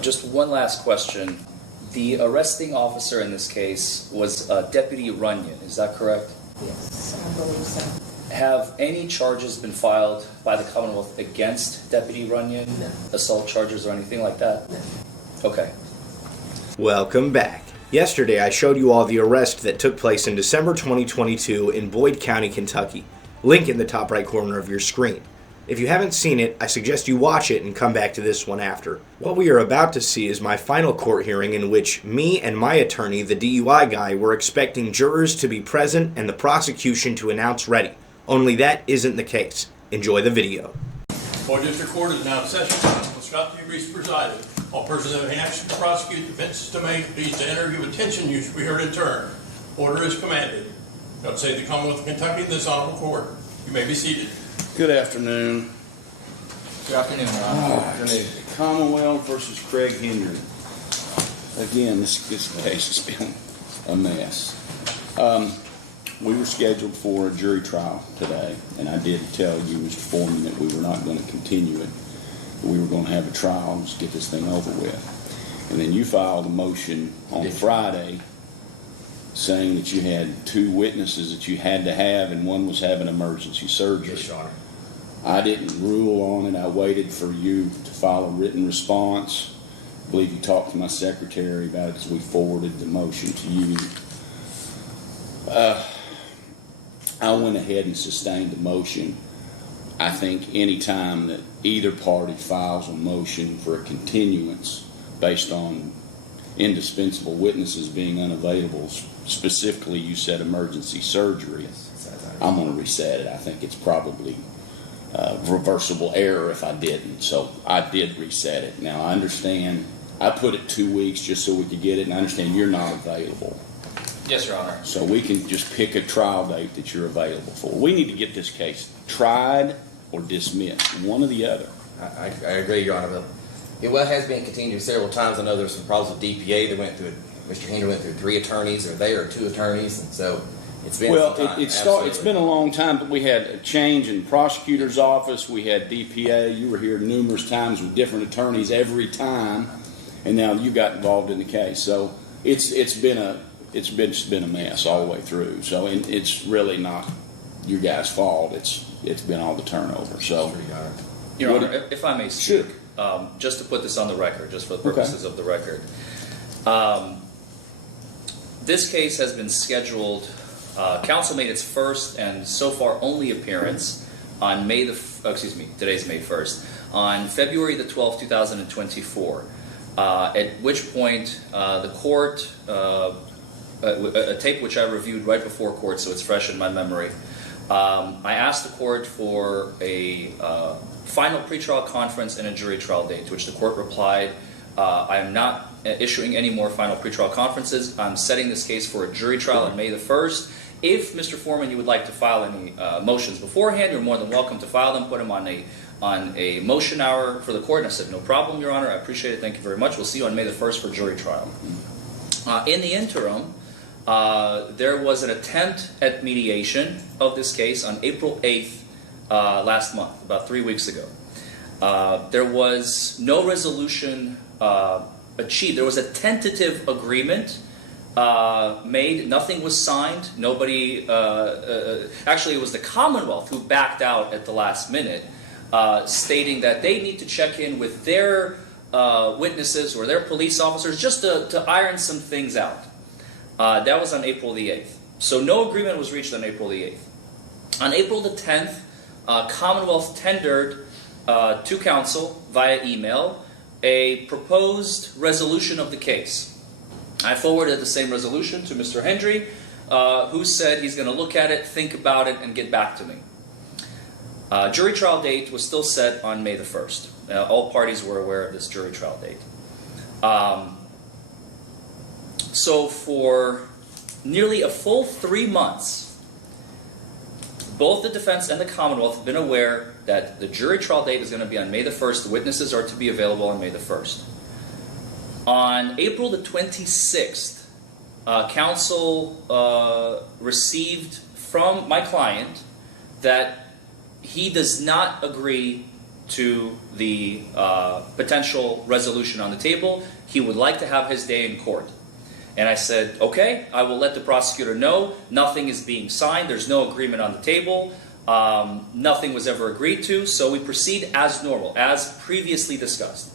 Just one last question. The arresting officer in this case was Deputy Runyon, is that correct? Yes, I believe so. Have any charges been filed by the Commonwealth against Deputy Runyon? No. Assault charges or anything like that? No. Okay. Welcome back. Yesterday I showed you all the arrest that took place in December 2022 in Boyd County, Kentucky. Link in the top right corner of your screen. If you haven't seen it, I suggest you watch it and come back to this one after. What we are about to see is my final court hearing in which me and my attorney, the DUI guy, were expecting jurors to be present and the prosecution to announce ready. Only that isn't the case. Enjoy the video. Boyd District Court is now in session. Constable Scott T. Reese presiding. All persons having action to prosecute, defense to make, please to enter, give attention, you should be heard in turn. Order is commanded. God save the Commonwealth of Kentucky and this honorable court. You may be seated. Good afternoon. Good afternoon, Your Honor. Commonwealth versus Craig Henry. Again, this case has been a mess. We were scheduled for a jury trial today, and I did tell you, Mr. Foreman, that we were not going to continue it. We were going to have a trial and just get this thing over with. And then you filed a motion on Friday saying that you had 2 witnesses that you had to have, and one was having emergency surgery. Yes, Your Honor. I I didn't rule on it. I waited for you to file a written response. I believe you talked to my secretary about it as we forwarded the motion to you. I went ahead and sustained the motion. I think any time that either party files a motion for a continuance based on indispensable witnesses being unavailable, specifically you said emergency surgery, I'm going to reset it. I think it's probably reversible error if I didn't. So I did reset it. Now I understand I put it 2 weeks just so we could get it, and I understand you're not available. Yes, Your Honor. So we can just pick a trial date that you're available for. We need to get this case tried or dismissed, one or the other. I agree, Your Honor. It has been continued several times. I know there's some problems with DPA. They went through, Mr. Henry went through 3 attorneys, or they are 2 attorneys, and so it's been some time. It's been a long time, but we had a change in prosecutor's office. We had DPA. You were here numerous times with different attorneys every time, and now you got involved in the case. So it's been a mess all the way through. So it's really not your guys' fault. It's been all the turnover. So, Your Honor, if I may speak, just to put this on the record, just for the purposes of the record. This case has been scheduled. Council made its first and so far only appearance on today's May 1st, on February the 12th, 2024. At which point the court, a tape which I reviewed right before court, so it's fresh in my memory. I asked the court for a final pretrial conference and a jury trial date, to which the court replied, I am not issuing any more final pretrial conferences. I'm setting this case for a jury trial on May the 1st. If, Mr. Foreman, you would like to file any motions beforehand, you're more than welcome to file them, put them on a motion hour for the court. And I said, no problem, Your Honor, I appreciate it, thank you very much. We'll see you on May the 1st for jury trial. In the interim, there was an attempt at mediation of this case on April 8th last month, about 3 weeks ago. There was no resolution achieved. There was a tentative agreement made. Nothing was signed. Nobody, actually it was the Commonwealth who backed out at the last minute, stating that they need to check in with their witnesses or their police officers just to iron some things out. That was on April the 8th. So no agreement was reached on April the 8th. On April the 10th, Commonwealth tendered to counsel via email a proposed resolution of the case. I forwarded the same resolution to Mr. Henry, who said he's going to look at it, think about it, and get back to me. Jury trial date was still set on May the 1st. All parties were aware of this jury trial date. So for nearly a full 3 months, both the defense and the Commonwealth have been aware that the jury trial date is going to be on May the 1st. The witnesses are to be available on May the 1st. On April the 26th, counsel received from my client that he does not agree to the potential resolution on the table. He would like to have his day in court. And I said, okay, I will let the prosecutor know. Nothing is being signed. There's no agreement on the table. Nothing was ever agreed to. So we proceed as normal, as previously discussed.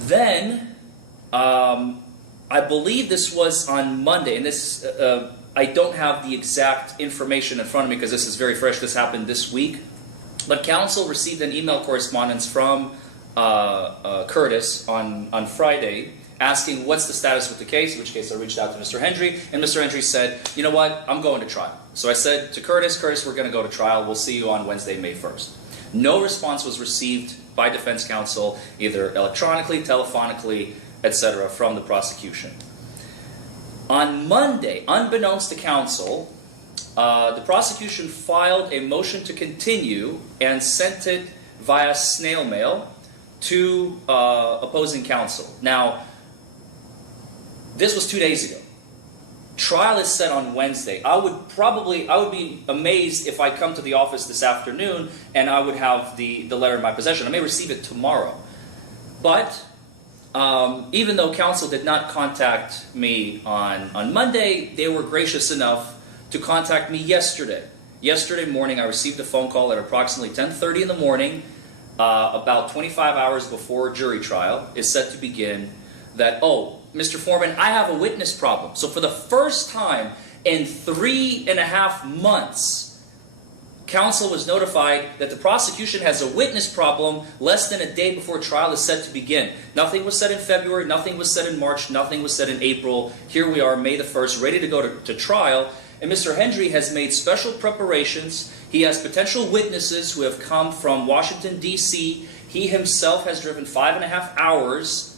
Then, I believe this was on Monday, and this I don't have the exact information in front of me because this is very fresh. This happened this week. But counsel received an email correspondence from Curtis on Friday asking what's the status with the case, in which case I reached out to Mr. Hendry, and Mr. Hendry said, you know what, I'm going to trial. So I said to Curtis, we're going to go to trial. We'll see you on Wednesday, May 1st. No response was received by defense counsel, either electronically, telephonically, etc., from the prosecution. On Monday, unbeknownst to counsel, the prosecution filed a motion to continue and sent it via snail mail to opposing counsel. Now, this was 2 days ago. Trial is set on Wednesday. I would be amazed if I come to the office this afternoon and I would have the letter in my possession. I may receive it tomorrow. But even though counsel did not contact me on Monday, they were gracious enough to contact me yesterday. Yesterday morning, I received a phone call at approximately 10:30 in the morning, about 25 hours before jury trial is set to begin, that, oh, Mr. Foreman, I have a witness problem. So for the first time in 3.5 months, counsel was notified that the prosecution has a witness problem less than a day before trial is set to begin. Nothing was said in February, nothing was said in March, nothing was said in April. Here we are, May the 1st, ready to go to trial. And Mr. Hendry has made special preparations. He has potential witnesses who have come from Washington, D.C. He himself has driven 5.5 hours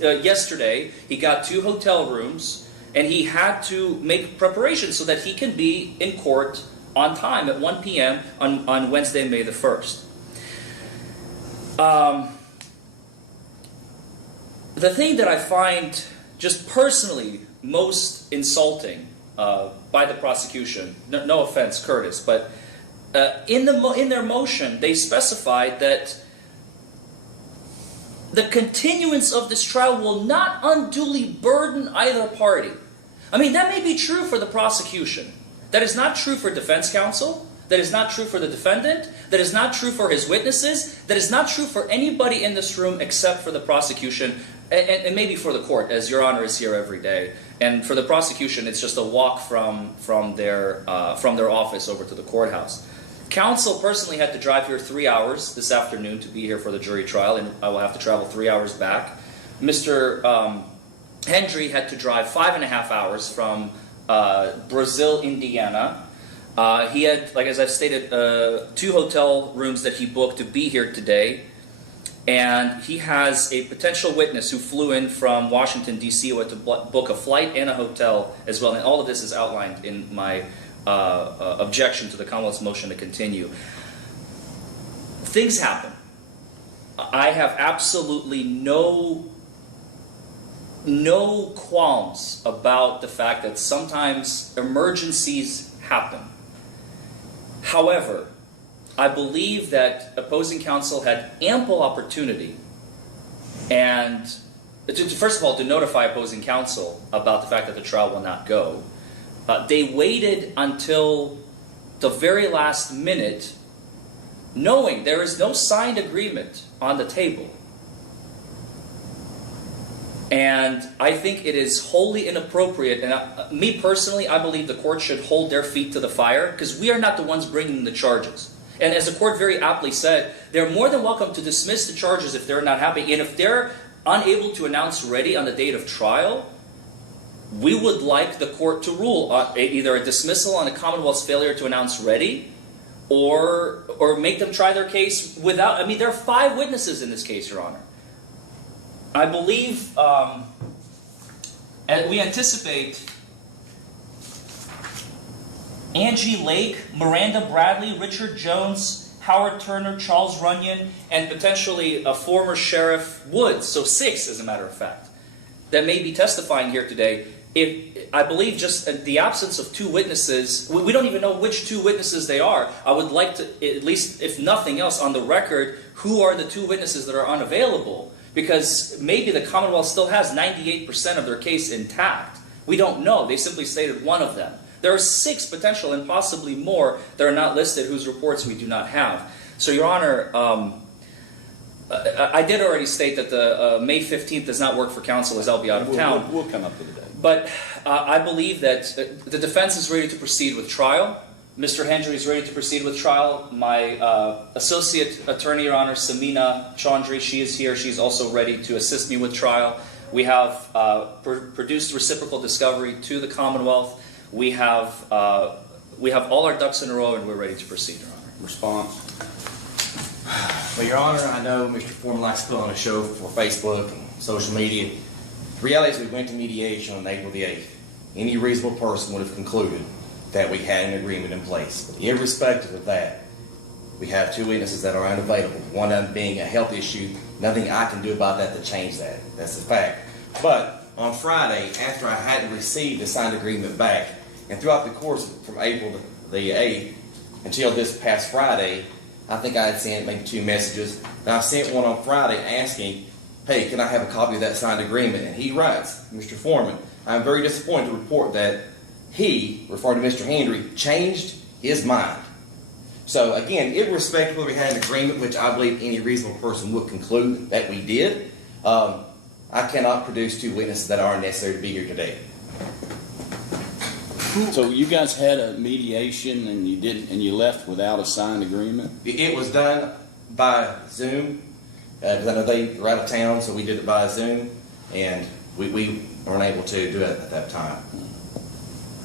yesterday. He got 2 hotel rooms, and he had to make preparations so that he can be in court on time at 1 p.m. on Wednesday, May the 1st. The thing that I find just personally most insulting by the prosecution, no offense, Curtis, but in their motion, they specified that the continuance of this trial will not unduly burden either party. I mean, that may be true for the prosecution. That is not true for defense counsel. That is not true for the defendant. That is not true for his witnesses. That is not true for anybody in this room except for the prosecution and maybe for the court, as Your Honor is here every day. And for the prosecution, it's just a walk from their office over to the courthouse. Counsel personally had to drive here 3 hours this afternoon to be here for the jury trial, and I will have to travel 3 hours back. Mr. Hendry had to drive 5.5 hours from Brazil, Indiana. He had, like as I've stated, 2 hotel rooms that he booked to be here today. And he has a potential witness who flew in from Washington, D.C. who had to book a flight and a hotel as well. And all of this is outlined in my objection to the Commonwealth's motion to continue. Things happen. I have absolutely no qualms about the fact that sometimes emergencies happen. However, I believe that opposing counsel had ample opportunity and first of all, to notify opposing counsel about the fact that the trial will not go. They waited until the very last minute, knowing there is no signed agreement on the table. And I think it is wholly inappropriate, and me personally, I believe the court should hold their feet to the fire, because we are not the ones bringing the charges. And as the court very aptly said, they're more than welcome to dismiss the charges if they're not happy. And if they're unable to announce ready on the date of trial, we would like the court to rule on either a dismissal on the Commonwealth's failure to announce ready, or make them try their case without. I mean, there are 5 witnesses in this case, Your Honor. I believe, and we anticipate Angie Lake, Miranda Bradley, Richard Jones, Howard Turner, Charles Runyon, and potentially a former Sheriff Woods, so 6 as a matter of fact, that may be testifying here today. I believe just the absence of two witnesses, we don't even know which two witnesses they are. I would like to, at least if nothing else, on the record, who are the two witnesses that are unavailable? Because maybe the Commonwealth still has 98% of their case intact. We don't know. They simply stated one of them. There are 6 potential and possibly more that are not listed whose reports we do not have. So, Your Honor, I did already state that the May 15th does not work for counsel as I'll be out of town. We'll come up with a date. But I believe that the defense is ready to proceed with trial. Mr. Hendry is ready to proceed with trial. My associate attorney, Your Honor, Samina Chaudhry, she is here. She's also ready to assist me with trial. We have produced reciprocal discovery to the Commonwealth. We have all our ducks in a row, and we're ready to proceed, Your Honor. Response? Well, Your Honor, I know Mr. Foreman likes to put on a show for Facebook and social media. The reality is we went to mediation on April the 8th. Any reasonable person would have concluded that we had an agreement in place. But irrespective of that, we have 2 witnesses that are unavailable. One of them being a health issue. Nothing I can do about that to change that. That's a fact. But on Friday, after I hadn't received the signed agreement back, and throughout the course from April the 8th until this past Friday, I think I had sent maybe 2 messages. And I sent one on Friday asking, hey, can I have a copy of that signed agreement? And he writes, Mr. Foreman, I'm very disappointed to report that he, referring to Mr. Hendry, changed his mind. So again, irrespective of whether we had an agreement, which I believe any reasonable person would conclude that we did, I cannot produce 2 witnesses that are necessary to be here today. So you guys had a mediation and you left without a signed agreement? It was done by Zoom, because I know they were out of town, so we did it by Zoom, and we weren't able to do it at that time.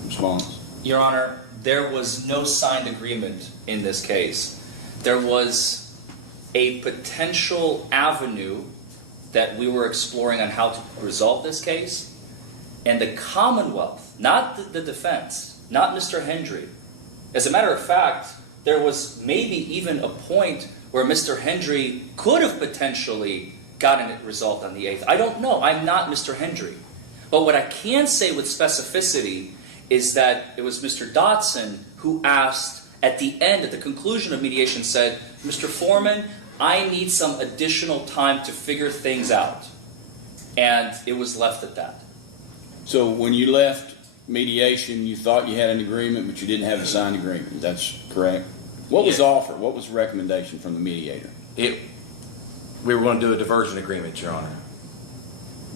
Response? Your Honor, there was no signed agreement in this case. There was a potential avenue that we were exploring on how to resolve this case, and the Commonwealth, not the defense, not Mr. Hendry. As a matter of fact, there was maybe even a point where Mr. Hendry could have potentially gotten it resolved on the 8th. I don't know. I'm not Mr. Hendry. But what I can say with specificity is that it was Mr. Dotson who asked at the end, at the conclusion of mediation, said, Mr. Foreman, I need some additional time to figure things out. And it was left at that. So when you left mediation, you thought you had an agreement, but you didn't have a signed agreement. That's correct? What was offered? What was the recommendation from the mediator? We were going to do a diversion agreement, Your Honor.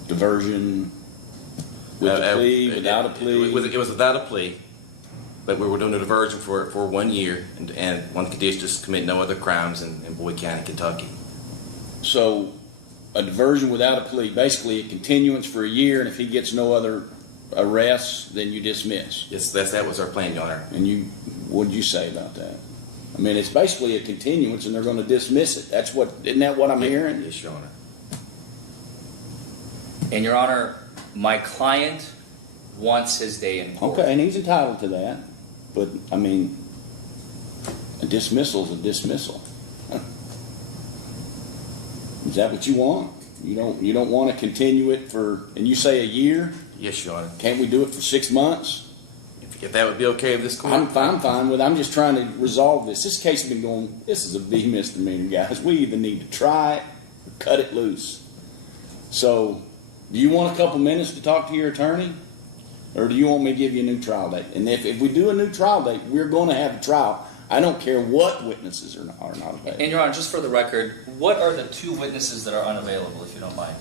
Diversion with a plea, without a plea? It was without a plea, but we were doing a diversion for 1 year, and one condition is to commit no other crimes in Boyd County, Kentucky. So a diversion without a plea, basically a continuance for a year, and if he gets no other arrests, then you dismiss. Yes, that was our plan, Your Honor. And what did you say about that? I mean, it's basically a continuance, and they're going to dismiss it. Isn't that what I'm hearing? Yes, Your Honor. And Your Honor, my client wants his day in court. Okay, and he's entitled to that. But, I mean, a dismissal is a dismissal. Is that what you want? You don't want to continue it for, and you say a year? Yes, Your Honor. Can't we do it for 6 months? If that would be okay with this court? I'm fine with it. I'm just trying to resolve this. This case has been going, this is a big misdemeanor, guys. We either need to try it or cut it loose. So, do you want a couple minutes to talk to your attorney? Or do you want me to give you a new trial date? And if we do a new trial date, we're going to have a trial. I don't care what witnesses are not available. And Your Honor, just for the record, what are the 2 witnesses that are unavailable, if you don't mind?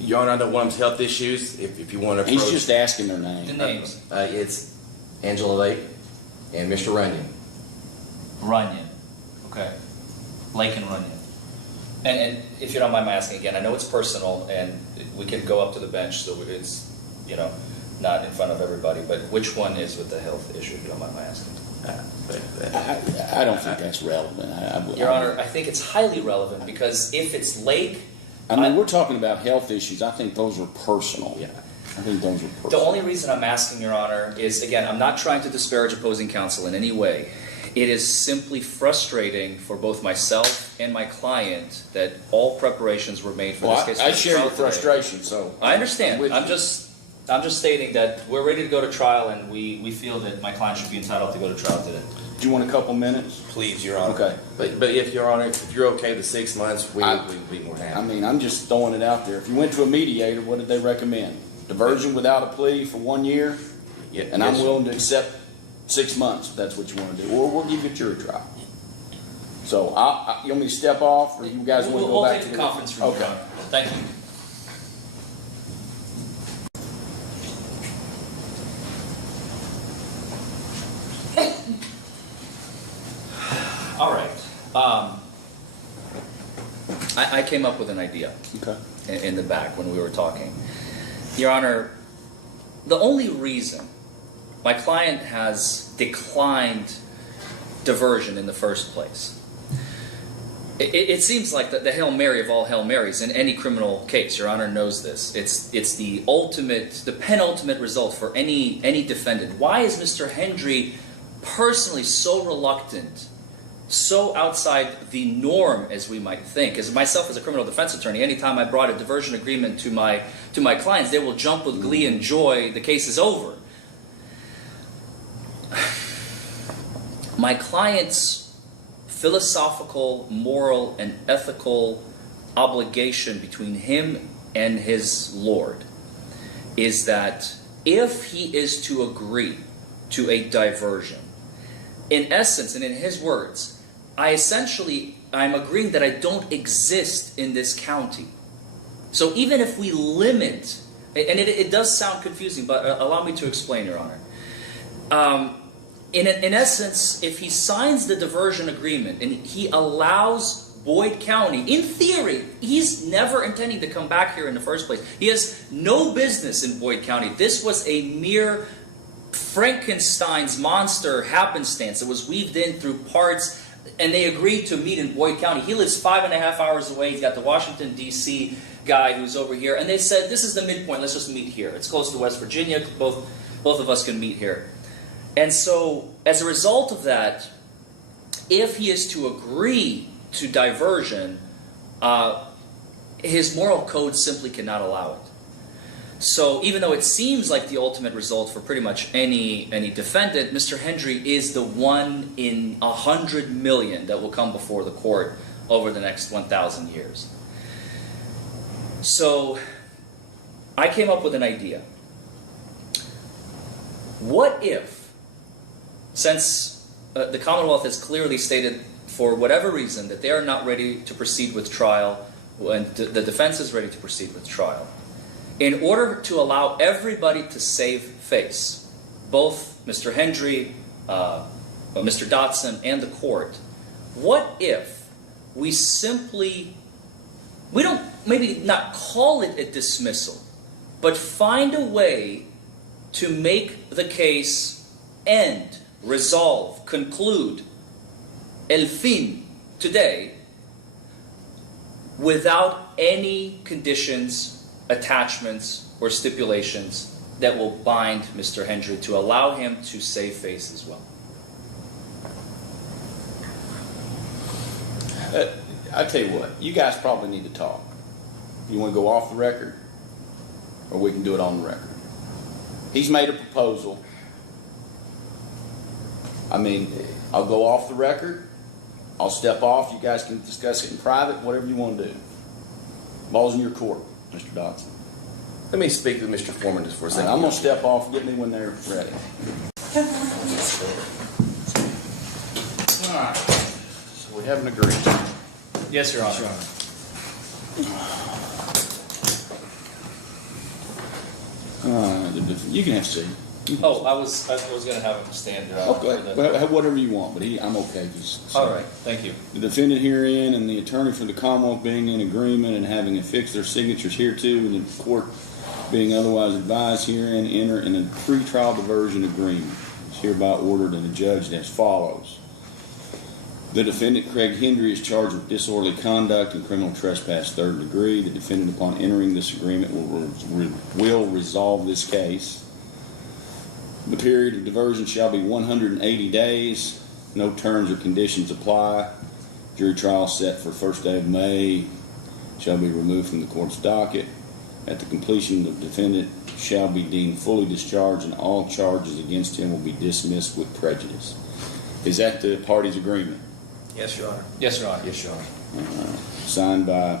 Your Honor, I know one of them's health issues. If you want to approach... He's just asking their name. The names. It's Angela Lake and Mr. Runyon. Runyon. Okay. Lake and Runyon. And if you don't mind my asking again, I know it's personal, and we can go up to the bench, so it's, not in front of everybody, but which one is with the health issue, if you don't mind my asking? I don't think that's relevant. Your Honor, I think it's highly relevant, because if it's Lake... I mean, we're talking about health issues. I think those are personal. Yeah. I think those are personal. The only reason I'm asking, Your Honor, is, again, I'm not trying to disparage opposing counsel in any way. It is simply frustrating for both myself and my client that all preparations were made for this case. I share your frustration, so... I understand. I'm with I'm you. just I'm just stating that we're ready to go to trial, and we feel that my client should be entitled to go to trial today. Do you want a couple minutes? Please, Your Honor. Okay. But if, Your Honor, if you're okay with 6 months, we would be more than I happy. mean, I'm just throwing it out there. If you went to a mediator, what did they recommend? Diversion without a plea for 1 year? Yeah, And I'm yes, willing to accept 6 months if that's what you want to do. Or we'll give you a jury trial. So, you want me to step off, or you guys want to go We'll back take to the conference room. Okay. Your Honor. Thank you. All right. I came up with an idea Okay. in the back when we were talking. Your Honor, the only reason my client has declined diversion in the first place, it seems like the Hail Mary of all Hail Marys in any criminal case. Your Honor knows this. It's the penultimate result for any defendant. Why is Mr. Hendry personally so reluctant, so outside the norm as we might think? As myself as a criminal defense attorney, anytime I brought a diversion agreement to my clients, they will jump with glee and joy. The case is over. My client's philosophical, moral, and ethical obligation between him and his Lord is that if he is to agree to a diversion, in essence and in his words, I'm agreeing that I don't exist in this county. So even if we limit, and it does sound confusing, but allow me to explain, Your Honor. In essence, if he signs the diversion agreement and he allows Boyd County, in theory, he's never intending to come back here in the first place. He has no business in Boyd County. This was a mere Frankenstein's monster happenstance. It was weaved in through parts, and they agreed to meet in Boyd County. He lives 5.5 hours away. He's got the Washington, D.C. guy who's over here, and they said, this is the midpoint. Let's just meet here. It's close to West Virginia. Both of us can meet here. And so, as a result of that, if he is to agree to diversion, his moral code simply cannot allow it. So, even though it seems like the ultimate result for pretty much any defendant, Mr. Hendry is the 1 in 100 million that will come before the court over the next 1,000 years. So, I came up with an idea. What if, since the Commonwealth has clearly stated, for whatever reason, that they are not ready to proceed with trial, and the defense is ready to proceed with trial, in order to allow everybody to save face, both Mr. Hendry, Mr. Dotson, and the court, what if we don't maybe not call it a dismissal, but find a way to make the case end, resolve, conclude, el fin, today, without any conditions, attachments, or stipulations that will bind Mr. Hendry to allow him to save face as well. I tell you what, you guys probably need to talk. You want to go off the record, or we can do it on the record. He's made a proposal. I mean, I'll go off the record. I'll step off. You guys can discuss it in private, whatever you want to do. Ball's in your court, Mr. Dotson. Let me speak with Mr. Foreman just for a second. I'm going to step off. Get me when they're ready. All right. So we haven't agreed. Yes, Your Honor. You can have a seat. Oh, I was going to have him stand. Okay, well, whatever you want, but I'm okay. All right, thank you. The defendant herein and the attorney for the Commonwealth being in agreement and having affixed their signatures hereto, and the court being otherwise advised herein, enter in a pretrial diversion agreement. It's hereby ordered and adjudged as follows. The defendant, Craig Hendry, is charged with disorderly conduct and criminal trespass third degree. The defendant, upon entering this agreement, will resolve this case. The period of diversion shall be 180 days. No terms or conditions apply. Jury trial set for 1st day of May shall be removed from the court's docket. At the completion, the defendant shall be deemed fully discharged and all charges against him will be dismissed with prejudice. Is that the party's agreement? Yes, Your Honor. Yes, Your Honor. Yes, Your Honor. Signed by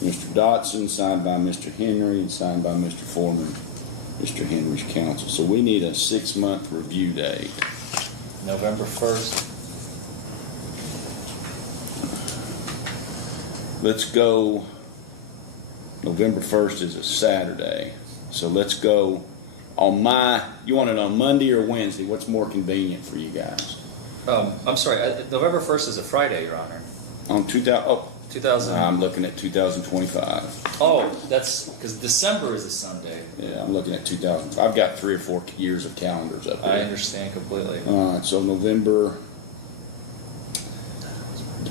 Mr. Dotson, signed by Mr. Henry, and signed by Mr. Foreman, Mr. Henry's counsel. So we need a 6-month review date. November 1st. Let's go, November 1st is a Saturday. So let's go on you want it on Monday or Wednesday? What's more convenient for you guys? I'm sorry, November 1st is a Friday, Your Honor. On 2000. I'm looking at 2025. Oh, that's because December is a Sunday. Yeah, I'm looking at 2000. I've got 3 or 4 years of calendars up I there. understand completely. All right, so November.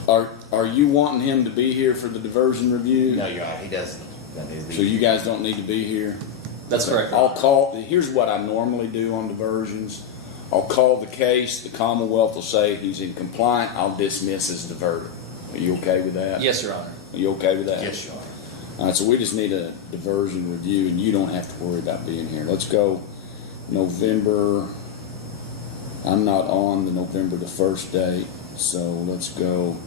Are you wanting him to be here for the diversion review? No, Your Honor, he doesn't need to be. So you guys don't need to be here? That's correct. I'll call, here's what I normally do on diversions. I'll call the case, the Commonwealth will say he's in compliant, I'll dismiss as diverter. Are you okay with that? Yes, Your Honor. Are you okay with that? Yes, Your Honor. All right, so we just need a diversion review, and you don't have to worry about being here. Let's go November, I'm not on the November the 1st date, so let's go,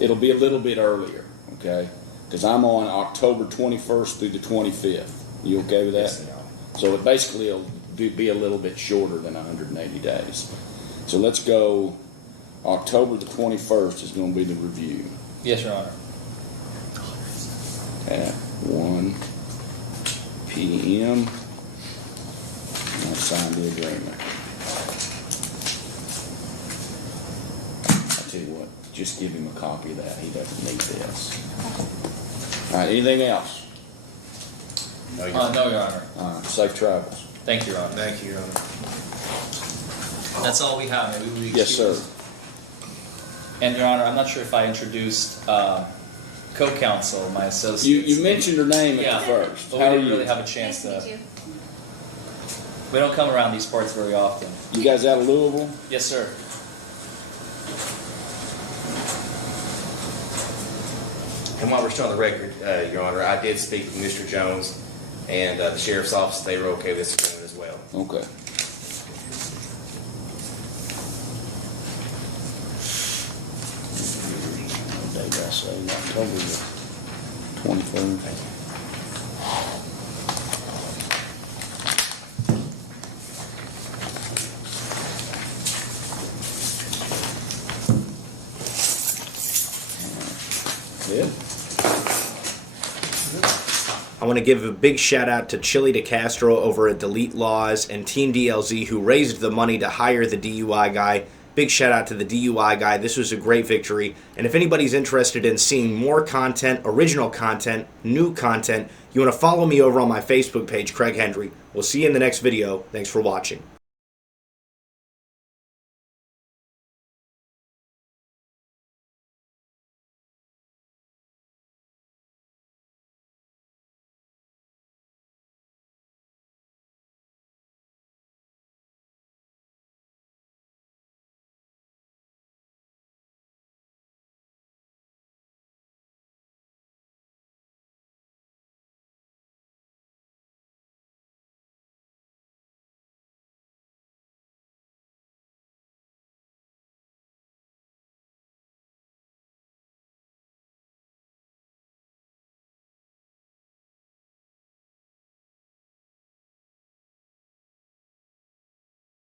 it'll be a little bit earlier, okay? Because I'm on October 21st through the 25th. You okay with that? Yes, Your Honor. So it basically will be a little bit shorter than 180 days. So let's go, October the 21st is going to be the review Yes, Your Honor. at 1 p.m. I'll sign the agreement. I'll tell you what, just give him a copy of that. He doesn't need this. All right, anything else? No, Your Honor. No, Your Honor. All right, safe travels. Thank you, Your Honor. Thank you, Your Honor. That's all we have. Maybe we Yes, sir. And Your Honor, I'm not sure if I introduced co-counsel, my associate. You mentioned her name at Yeah. the first. But How we are didn't you? really have a chance Nice to. to meet you. We don't come around these parts very often. You guys out of Louisville? Yes, sir. And while we're still on the record, Your Honor, I did speak with Mr. Jones and the Sheriff's Office. They were okay with this agreement as well. Okay. What day did I say? October the 23rd. Good. I want to give a big shout out to Chili DeCastro over at Delete Laws and Team DLZ who raised the money to hire the DUI guy. Big shout out to the DUI guy. This was a great victory. And if anybody's interested in seeing more content, original content, new content, you want to follow me over on my Facebook page, Craig Hendry. We'll see you in the next video. Thanks for watching.